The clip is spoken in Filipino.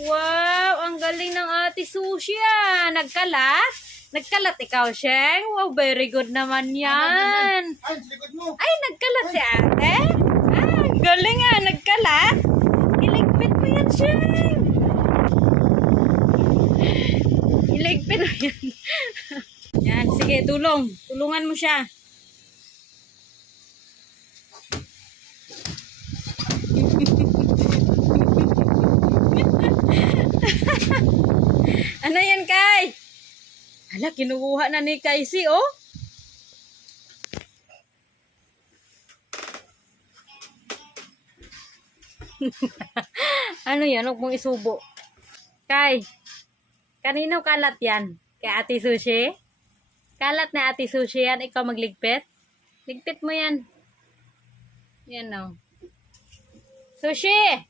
Wow, ang galing ng ate Sushi ah. Nagkalat? Nagkalat ikaw, Sheng? Wow, very good naman yan. Ay, likod mo. Ay, nagkalat si ate? Ah, galing ah, nagkalat? Iligpit mo yan, Sheng. Iligpit mo yan. Yan, sige, tulong. Tulungan mo siya. Ano yan, Kai? Hala, kinukuha na ni Kaisi, oh. Ano yan? Huwag mong isubo. Kai, kanino kalat yan? Kay Ate Sushi? Kalat na Ate Sushi yan. Ikaw magligpit? Ligpit mo yan. Yan, oh. Sushi!